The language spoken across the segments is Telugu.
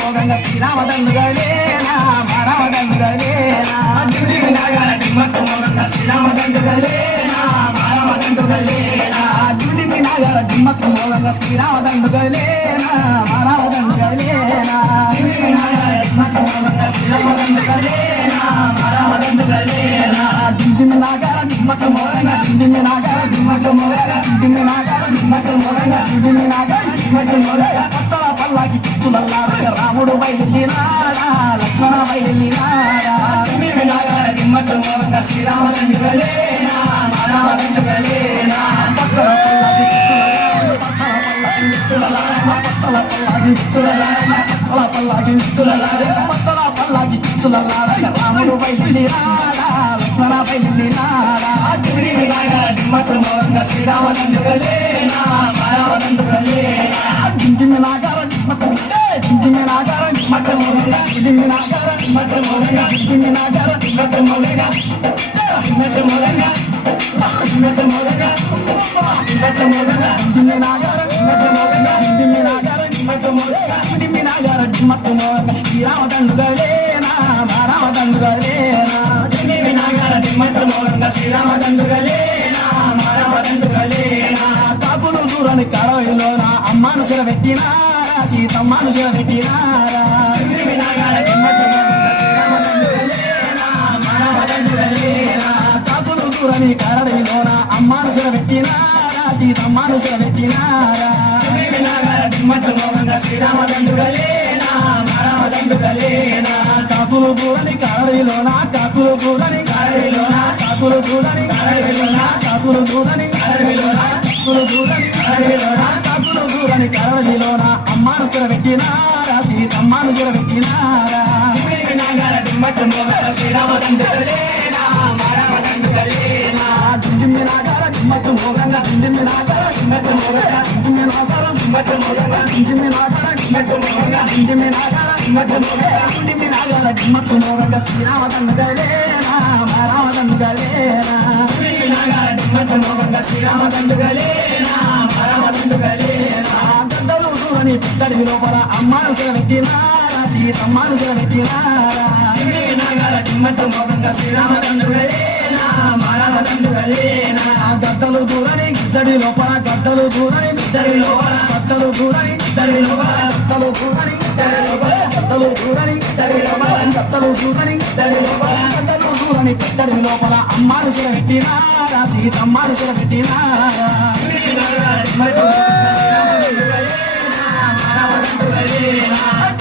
మోగంగా శ్రీరామదండుగలేనా మారామదండుగలేనా డిండిమి నాగాల దిమ్మట్టు మోగంగా శ్రీరామదండుగలేనా మారామదండుగలేనా డిండిమి నాగాల దిమ్మట్టు మోగంగా శ్రీరామదండుగలేనా మారామదండుగలేనా డిండిమి నాగాల దిమ్మట్టు మోగంగా శ్రీరామదండుగలేనా మారామదండుగలేనా డిండిమి నాగాల దిమ్మట్టు మోగంగా డిండిమి నాగాల దిమ్మట్టు మోగంగా డిండిమి నాగాల దిమ్మట్టు మోగంగా డిండిమి నాగాల దిమ్మట్టు మోగంగా కొత్తల పల్లాకి కిచ్చులల్లాడక రాముడు బయలునాడా లక్ష్మణ బయలునాడా డిండిమి నాగాల దిమ్మట్టు మోగంగా శ్రీరామదండుగలేనా మారామదండుగలేనా కొత్తల పల్లాకి రాముడు బయలునాడా లక్ష్మణ బయలునాడా డిండిమి నాగాల దిమ్మట్టు మోగంగా శ్రీరామదండుగలేనా మారామదండుగలేనా డిండిమి నాగాల డిండిమి నాగాల దిమ్మట్టు మోగంగా డిండిమి నాగాల దిమ్మట్టు మోగంగా డిండిమి నాగాల దిమ్మట్టు మోగంగా దిమ్మట్టు మోగంగా దిమ్మట్టు మోగంగా దిమ్మట్టు మోగంగా డిండిమి నాగాల దిమ్మట్టు మోగంగా డిండిమి నాగాల దిమ్మట్టు మోగంగా డిండిమి నాగాల దిమ్మట్టు మోగంగా శ్రీరామదండుగలేనా మారామదండుగలేనా డిండిమి నాగాల దిమ్మట్టు మోగంగా శ్రీరామదండుగలేనా మారామదండుగలేనా కాకులు దూరని కరవిలోన అమ్మాను సిరబెట్టినారా సీతమ్మను సిరబెట్టినారా డిండిమి నాగాల దిమ్మట్టు మోగంగా శ్రీరామదండుగలేనా మారామదండుగలేనా కాకులు దూరని కరవిలోన అమ్మాను సిరబెట్టినారా సీతమ్మను సిరబెట్టినారా డిండిమి నాగాల దిమ్మట్టు మోగంగా శ్రీరామదండుగలేనా మారామదండుగలేనా కాకులు దూరని కరవిలోన కాకులు దూరని కరవిలోన కాకులు దూరని కరవిలోన కాకులు దూరని కరవిలోన కాకులు దూరని కరవిలోన కాకులు దూరని కరవిలోన అమ్మాను సిరబెట్టినారా సీతమ్మను సిరబెట్టినారా డిండిమి నాగాల దిమ్మట్టు మోగంగా శ్రీరామదండుగలేనా మారామదండుగలేనా డిండిమి నాగాల దిమ్మట్టు మోగంగా డిండిమి నాగాల దిమ్మట్టు మోగంగా డిండిమి నాగాల దిమ్మట్టు మోగంగా డిండిమి నాగాల దిమ్మట్టు మోగంగా డిండిమి నాగాల దిమ్మట్టు మోగంగా డిండిమి నాగాల దిమ్మట్టు మోగంగా శ్రీరామదండుగలేనా మారామదండుగలేనా డిండిమి నాగాల దిమ్మట్టు మోగంగా శ్రీరామదండుగలేనా మారామదండుగలేనా గద్దలు దూరని పిట్టడి లోపల అమ్మాను సిరబెట్టినారా సీతమ్మను సిరబెట్టినారా డిండిమి నాగాల దిమ్మట్టు మోగంగా శ్రీరామదండుగలేనా మారామదండుగలేనా గద్దలు దూరని గిద్దడి లోపల గద్దలు దూరని బిద్దడి లోపల గద్దలు దూరని గిద్దడి లోపల గద్దలు దూరని గిద్దడి లోపల గద్దలు దూరని గిద్దడి లోపల గద్దలు దూరని గిద్దడి లోపల గద్దలు దూరని బిద్దడి లోపల అమ్మాను సిరబెట్టినారా సీతమ్మను సిరబెట్టినారా డిండిమి నాగాల దిమ్మట్టు మోగంగా శ్రీరామదండుగలేనా మారామదండుగలేనా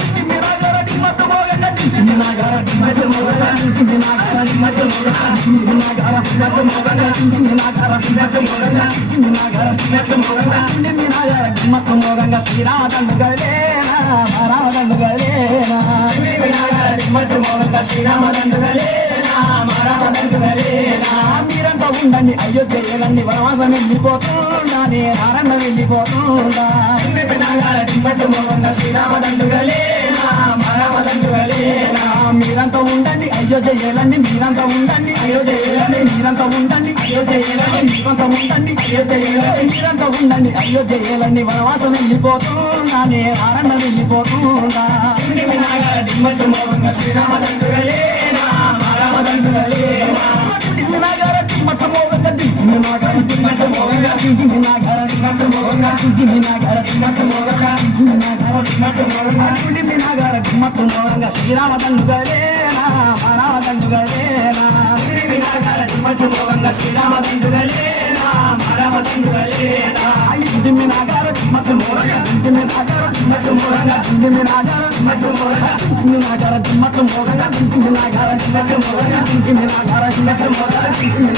డిండిమి నాగాల దిమ్మట్టు మోగంగా డిండిమి నాగాల దిమ్మట్టు మోగంగా డిండిమి నాగాల దిమ్మట్టు మోగంగా డిండిమి నాగాల దిమ్మట్టు మోగంగా డిండిమి నాగాల దిమ్మట్టు మోగంగా డిండిమి నాగాల దిమ్మట్టు మోగంగా డిండిమి నాగాల దిమ్మట్టు మోగంగా శ్రీరామదండుగలేనా మారామదండుగలేనా డిండిమి నాగాల దిమ్మట్టు మోగంగా శ్రీరామదండుగలేనా మారామదండుగలేనా మీరంతా ఉండండి అయోధ్య ఏలండి వనవాసం వెళ్ళిపోతుండా నేనారన్న వెళ్ళిపోతుండా డిండిమి నాగాల దిమ్మట్టు మోగంగా శ్రీరామదండుగలేనా మారామదండుగలేనా మీరంతా ఉండండి అయోధ్య ఏలండి మీరంతా ఉండండి అయోధ్య ఏలండి మీరంతా ఉండండి అయోధ్య ఏలండి మీరంతా ఉండండి అయోధ్య ఏలండి మీరంతా ఉండండి అయోధ్య ఏలండి వనవాసం వెళ్ళిపోతుండా నేనారన్న వెళ్ళిపోతుండా డిండిమి నాగాల దిమ్మట్టు మోగంగా శ్రీరామదండుగలేనా మారామదండుగలేనా డిండిమి నాగాల దిమ్మట్టు మోగంగా డిండిమి నాగాల దిమ్మట్టు మోగంగా డిండిమి నాగాల దిమ్మట్టు మోగంగా డిండిమి నాగాల దిమ్మట్టు మోగంగా డిండిమి నాగాల దిమ్మట్టు మోగంగా డిండిమి నాగాల దిమ్మట్టు మోగంగా శ్రీరామదండుగలేనా మారామదండుగలేనా డిండిమి నాగాల దిమ్మట్టు మోగంగా శ్రీరామదండుగలేనా మారామదండుగలేనా డిండిమి నాగాల దిమ్మట్టు మోగంగా డిండిమి నాగాల దిమ్మట్టు మోగంగా డిండిమి నాగాల దిమ్మట్టు మోగంగా డిండిమి నాగాల దిమ్మట్టు మోగంగా డిండిమి నాగాల దిమ్మట్టు మోగంగా డిండిమి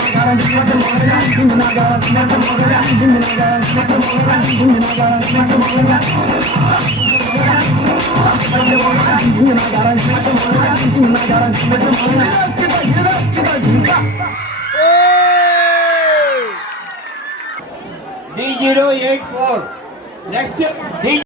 నాగాల దిమ్మట్టు మోగంగా డిండిమి నాగాల దిమ్మట్టు మోగంగా డిండిమి నాగాల దిమ్మట్టు మోగంగా డిండిమి నాగాల దిమ్మట్టు మోగంగా డిండిమి నాగాల దిమ్మట్టు మోగంగా D084 next